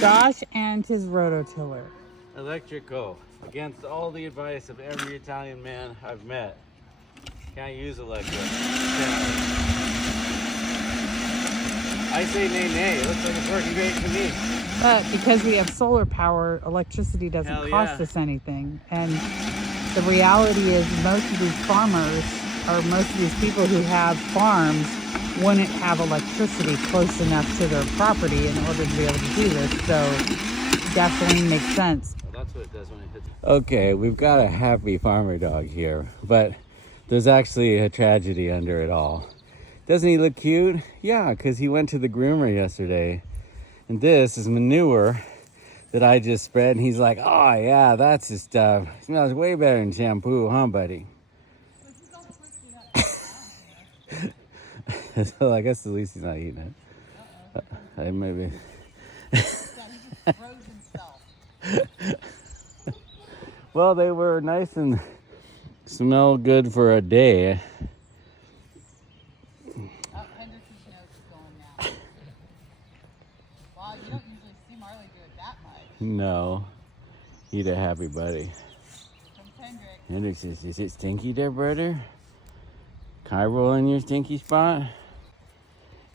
Josh and his rototiller. Electrical, against all the advice of every Italian man I've met. Can't use electric. I say nay. It looks like it's working great to me. But because we have solar power, electricity doesn't cost us anything. And the reality is most of these farmers, or most of these people who have farms, wouldn't have electricity close enough to their property in order to be able to do this. So gasoline makes sense. Well, that's what it does when it hits. Okay, we've got a happy farmer dog here, but there's actually a tragedy under it all. Doesn't he look cute? Yeah, because he went to the groomer yesterday. And this is manure that I just spread. And he's like, oh, yeah, that's his stuff. It smells way better than shampoo, huh, buddy? So I guess at least he's not eating it. Maybe. Well, they were nice and smell good for a day. No. Eat a happy buddy. Hendrix says, is it stinky there, brother? Can I roll in your stinky spot?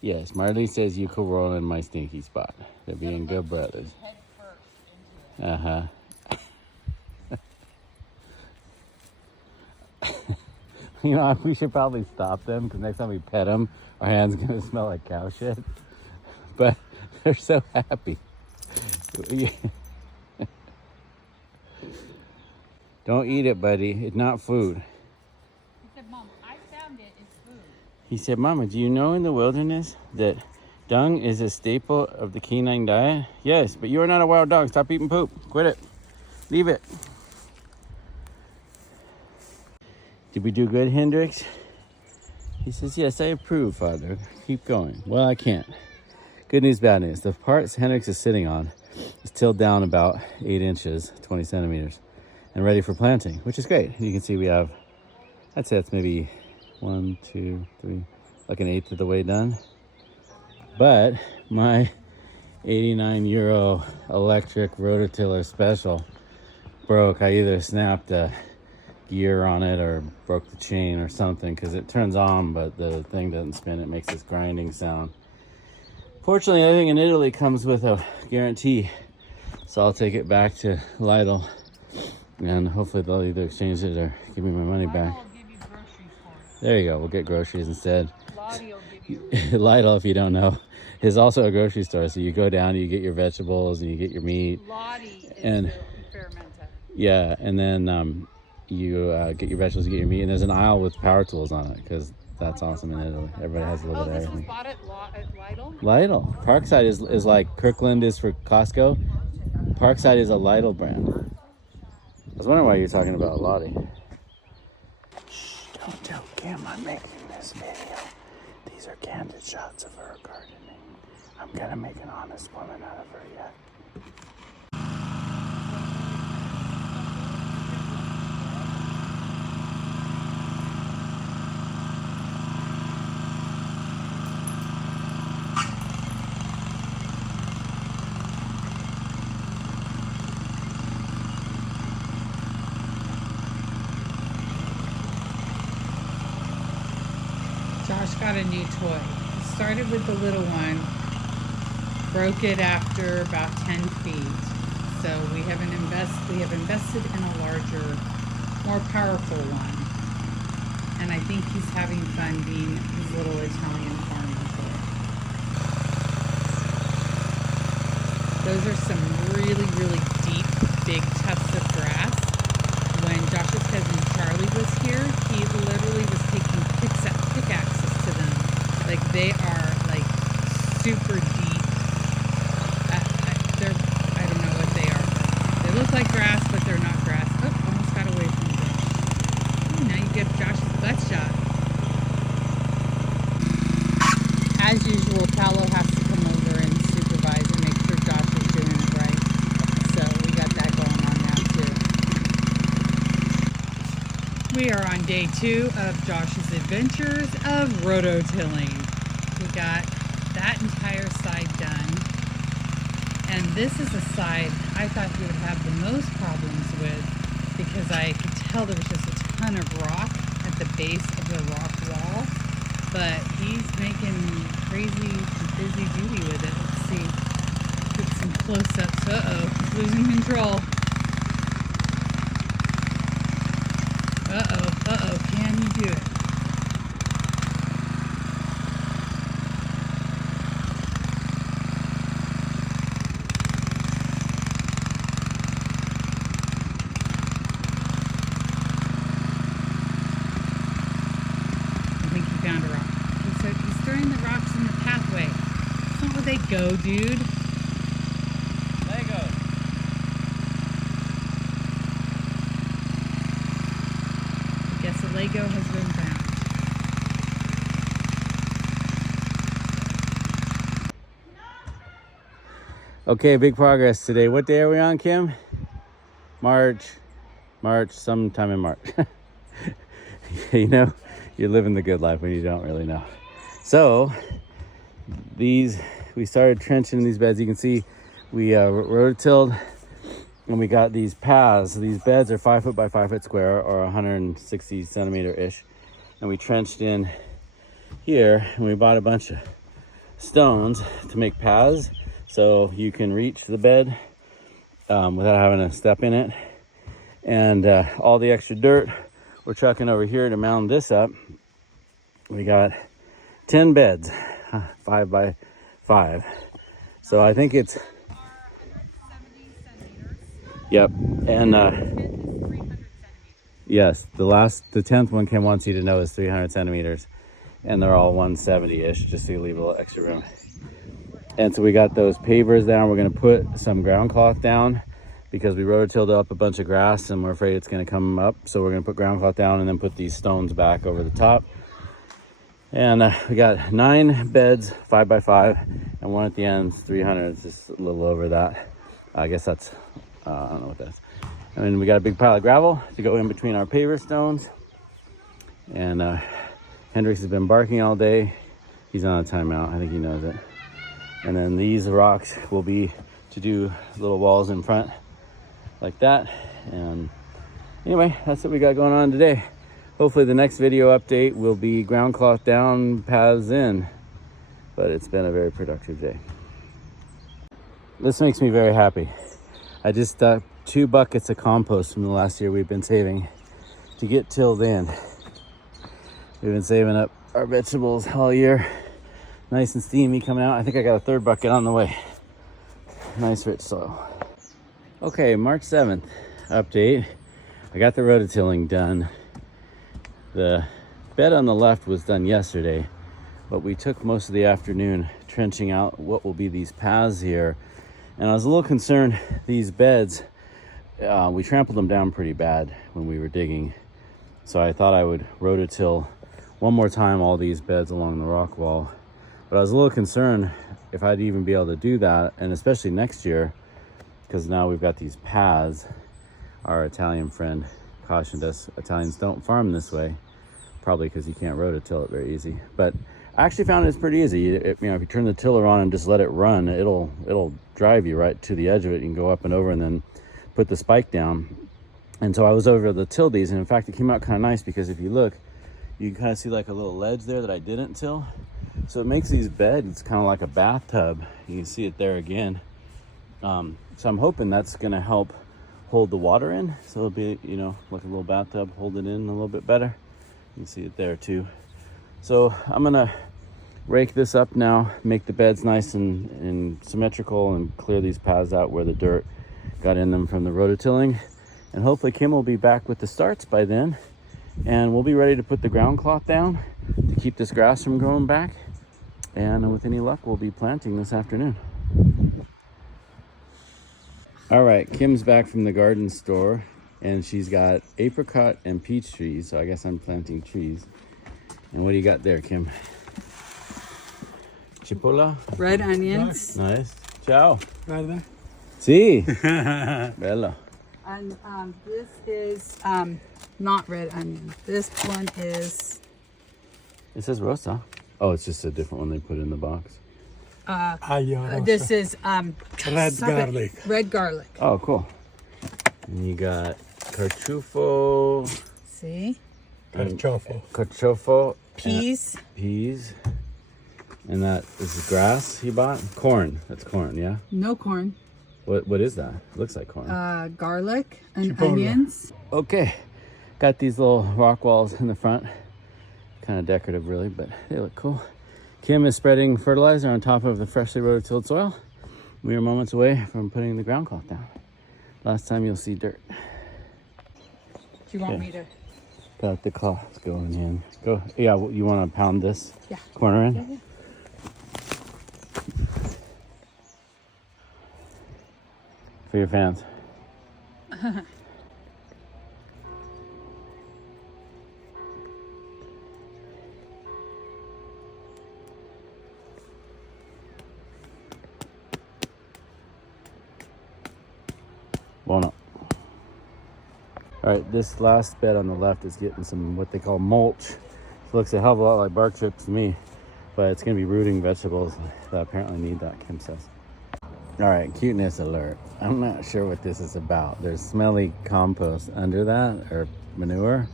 Yes, Marley says you could roll in my stinky spot. They're being good brothers. Uh-huh. You know, we should probably stop them because next time we pet them, our hand's going to smell like cow shit. But they're so happy. Don't eat it, buddy. It's not food. He said, Mom, I found it. It's food. He said, Mama, do you know in the wilderness that dung is a staple of the canine diet? Yes, but you are not a wild dog. Stop eating poop. Quit it. Leave it. Did we do good, Hendrix? He says, yes, I approve, Father. Keep going. Well, I can't. Good news, bad news. The parts Hendrix is sitting on is tilled down about 8 inches, 20 centimeters, and ready for planting, which is great. You can see we have, I'd say that's maybe 1, 2, 3, like an eighth of the way done. But my 89 euro electric rototiller special broke. I either snapped a gear on it or broke the chain or something, because it turns on but the thing doesn't spin. It makes this grinding sound. Fortunately, everything in Italy comes with a guarantee, so I'll take it back to Lidl and hopefully they'll either exchange it or give me my money back. Lidl will give you groceries for it. There you go. We'll get groceries instead. Lottie will give you. Lidl, if you don't know, is also a grocery store. So you go down, you get your vegetables and you get your meat. Lottie is and the fermenta. Yeah, and then you get your vegetables, you get your meat, and there's an aisle with power tools on it because that's awesome in Italy. Everybody has a little bit of everything. This was bought at Lidl? Lidl. Parkside is like Kirkland is for Costco. Parkside is a Lidl brand. I was wondering why you're talking about Lottie. Shh, don't tell Kim I'm making this video. These are candid shots of her gardening. I'm gonna make an honest woman out of her yet. Josh got a new toy. He started with the little one, broke it after about 10 feet. So we have invested in a larger, more powerful one. And I think he's having fun being his little Italian farming toy. Those are some really, really deep, big tufts of grass. When Josh's cousin Charlie was here, he literally was taking pickaxes to them. Like, they are like super deep. I don't know what they are. They look like grass, but they're not grass. Oh, almost got away from the brush. Ooh, now you get Josh's butt shot. As usual, Paolo has to come over and supervise and make sure Josh is doing it right. So we got that going on now too. We are on day 2 of Josh's adventures of rototilling. We got that entire side done. And this is a side I thought he would have the most problems with, because I could tell there was just a ton of rock at the base of the rock wall. But he's making crazy, busy duty with it. Let's see. Get some close-ups. Uh-oh, he's losing control. Uh-oh, can you do it? I think he found a rock. He's throwing the rocks in the pathway. That's not where they go, dude. Lego. I guess a Lego has been found. Okay, big progress today. What day are we on, Kim? March, sometime in March. You know, you're living the good life when you don't really know. So, we started trenching these beds. You can see we rototilled, and we got these paths. These beds are 5 foot by 5 foot square, or 160 centimeter-ish. And we trenched in here, and we bought a bunch of stones to make paths, so you can reach the bed without having to step in it. And all the extra dirt we're trucking over here to mound this up. We got 10 beds, 5 by 5. So I think it's, yep. And yes, the 10th one Kim wants you to know is 300 centimeters, and they're all 170-ish, just so you leave a little extra room. And so we got those pavers down. We're gonna put some ground cloth down because we rototilled up a bunch of grass and we're afraid it's gonna come up. So we're gonna put ground cloth down and then put these stones back over the top. And we got 9 beds, 5 by 5, and one at the end, 300. It's just a little over that. I guess that's, I don't know what that is. And then we got a big pile of gravel to go in between our paver stones. And Hendrix has been barking all day. He's on a timeout, I think he knows it. And then these rocks will be to do little walls in front like that. And anyway, that's what we got going on today. Hopefully the next video update will be ground cloth down, paths in. But it's been a very productive day. This makes me very happy. I just 2 buckets of compost from the last year we've been saving to get tilled in. We've been saving up our vegetables all year. Nice and steamy coming out. I think I got a 3rd bucket on the way. Nice rich soil. Okay, March 7th update. I got the rototilling done. The bed on the left was done yesterday, but we took most of the afternoon trenching out what will be these paths here. And I was a little concerned, these beds, we trampled them down pretty bad when we were digging. So I thought I would rototill one more time all these beds along the rock wall. But I was a little concerned if I'd even be able to do that, and especially next year, because now we've got these paths. Our Italian friend cautioned us, Italians don't farm this way, probably because you can't rototill it very easy. But I actually found it's pretty easy. If you turn the tiller on and just let it run, it'll drive you right to the edge of it. You can go up and over and then put the spike down. And so I was over to till these, and in fact it came out kind of nice, because if you look, you can kind of see like a little ledge there that I didn't till. So it makes these beds kind of like a bathtub. You can see it there again. So I'm hoping that's gonna help hold the water in. So it'll be, like a little bathtub, hold it in a little bit better. You can see it there too. So I'm gonna rake this up now, make the beds nice and symmetrical, and clear these paths out where the dirt got in them from the rototilling. And hopefully Kim will be back with the starts by then. And we'll be ready to put the ground cloth down to keep this grass from growing back. And with any luck, we'll be planting this afternoon. All right, Kim's back from the garden store, and she's got apricot and peach trees. So I guess I'm planting trees. And what do you got there, Kim? Cipolla? Red onions. Nice. Ciao. Guarda. Si. Bello. And this is not red onion. This one is... It says rosa. Oh, it's just a different one they put in the box. This is red garlic. Red garlic. Oh, cool. And you got carchufo. See? Carchofo. Peas. Peas. And that is grass he bought? Corn. That's corn, yeah? No corn. What is that? It looks like corn. Garlic and Chipotle. onions. Okay. Got these little rock walls in the front. Kind of decorative, really, but they look cool. Kim is spreading fertilizer on top of the freshly rototilled soil. We are moments away from putting the ground cloth down. Last time you'll see dirt. Do you want me to? Got the cloth going in. Go. Yeah, you want to pound this corner in? Yeah. For your fans. Bueno. All right, this last bed on the left is getting some what they call mulch. It looks a hell of a lot like bark chips to me, but it's gonna be rooting vegetables that apparently need that, Kim says. All right, cuteness alert. I'm not sure what this is about. There's smelly compost under that, or manure.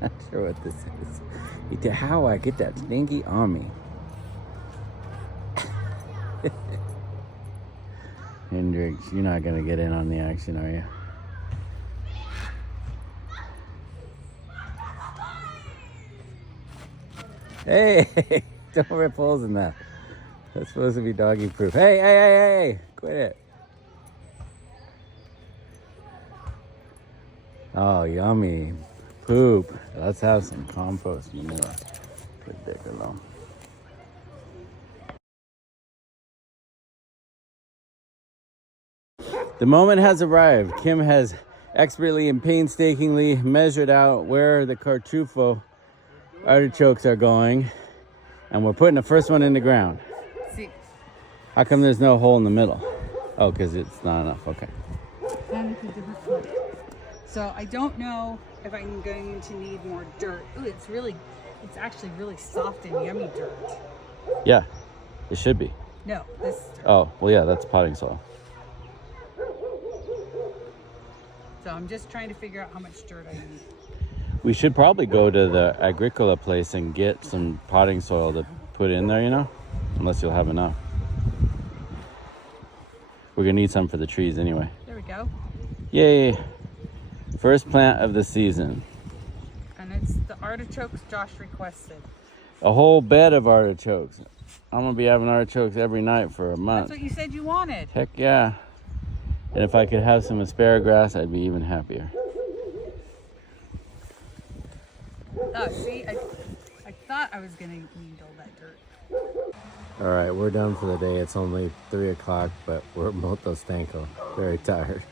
Not sure what this is. How I get that stinky on me. Hendrix, you're not gonna get in on the action, are you? Hey, don't rip holes in that. That's supposed to be doggy proof. Hey, quit it. Oh, yummy. Poop. Let's have some compost manure. Put dick alone. The moment has arrived. Kim has expertly and painstakingly measured out where the carchufo artichokes are going, and we're putting the first one in the ground. See. How come there's no hole in the middle? Oh, because it's not enough. Okay. So I don't know if I'm going to need more dirt. Ooh, it's actually really soft and yummy dirt. Yeah, it should be. No, this is dirt. Oh, well, yeah, that's potting soil. So I'm just trying to figure out how much dirt I need. We should probably go to the Agricola place and get some potting soil to put in there, you know? Unless you'll have enough. We're gonna need some for the trees anyway. There we go. Yay! First plant of the season. And it's the artichokes Josh requested. A whole bed of artichokes. I'm gonna be having artichokes every night for a month. That's what you said you wanted. Heck yeah. And if I could have some asparagus, I'd be even happier. Oh, see, I thought I was gonna need all that dirt. All right, we're done for the day. It's only 3 o'clock, but we're molto stanco. Very tired.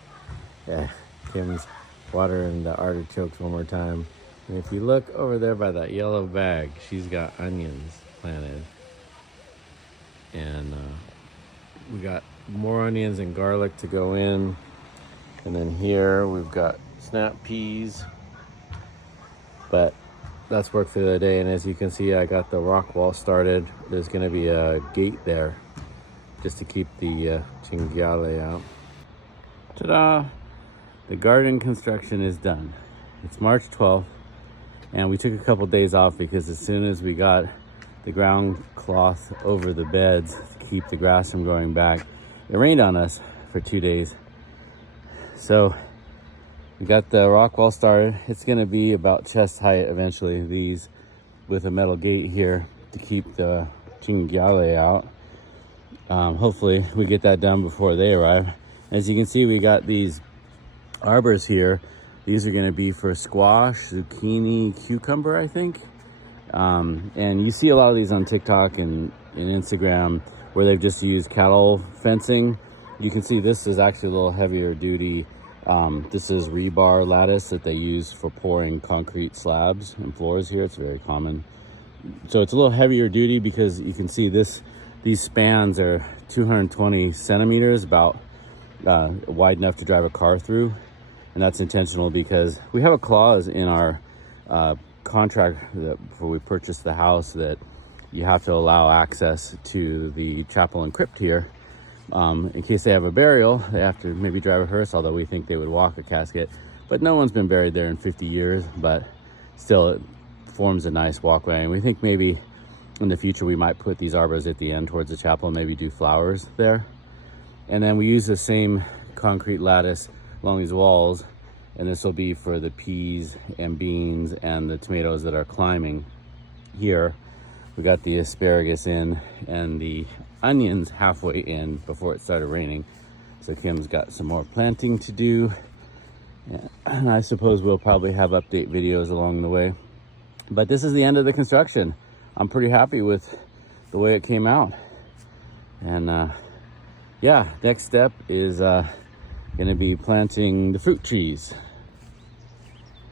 Yeah, Kim's watering the artichokes one more time. And if you look over there by that yellow bag, she's got onions planted. And we got more onions and garlic to go in. And then here we've got snap peas. But that's work for the day. And as you can see, I got the rock wall started. There's gonna be a gate there just to keep the cinghiale out. Ta-da! The garden construction is done. It's March 12th, and we took a couple days off because as soon as we got the ground cloth over the beds to keep the grass from growing back, it rained on us for 2 days. So we got the rock wall started. It's gonna be about chest height eventually, these with a metal gate here to keep the cinghiale out. Hopefully we get that done before they arrive. As you can see, we got these arbors here. These are gonna be for squash, zucchini, cucumber, I think. And you see a lot of these on TikTok and Instagram where they've just used cattle fencing. You can see this is actually a little heavier duty. This is rebar lattice that they use for pouring concrete slabs and floors here. It's very common. So it's a little heavier duty because you can see these spans are 220 centimeters, about wide enough to drive a car through. And that's intentional because we have a clause in our contract that before we purchased the house that you have to allow access to the chapel and crypt here. In case they have a burial, they have to maybe drive a hearse, although we think they would walk a casket. But no one's been buried there in 50 years, but still it forms a nice walkway. And we think maybe in the future we might put these arbors at the end towards the chapel and maybe do flowers there. And then we use the same concrete lattice along these walls, and this will be for the peas and beans and the tomatoes that are climbing here. We got the asparagus in and the onions halfway in before it started raining. So Kim's got some more planting to do. And I suppose we'll probably have update videos along the way. But this is the end of the construction. I'm pretty happy with the way it came out. And yeah, next step is gonna be planting the fruit trees.